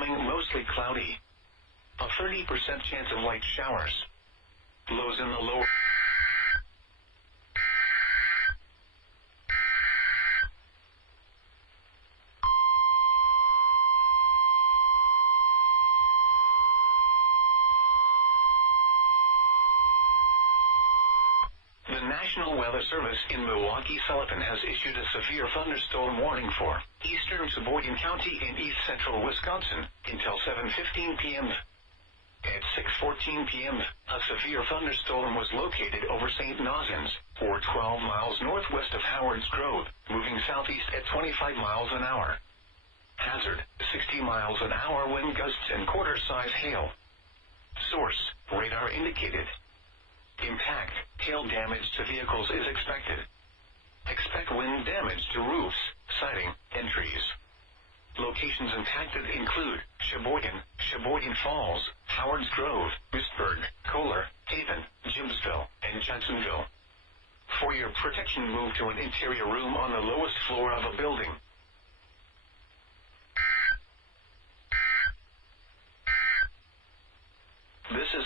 becoming mostly cloudy. A 30% chance of light showers. Lows in the lower. The National Weather Service in Milwaukee-Sullivan has issued a severe thunderstorm warning for eastern Sheboygan County and east central Wisconsin until 7:15 p.m. At 6:14 p.m., a severe thunderstorm was located over St. Nosins, or 12 miles northwest of Howard's Grove, moving southeast at 25 miles an hour. Hazard, 60 miles an hour wind gusts and quarter-size hail. Source, radar indicated. Impact, hail damage to vehicles is expected. Expect wind damage to roofs, siding, and trees. Locations impacted include Sheboygan, Sheboygan Falls, Howard's Grove, Pittsburgh, Kohler, Haven, Jimsville, and Jacksonville. For your protection, move to an interior room on the lowest floor of a building.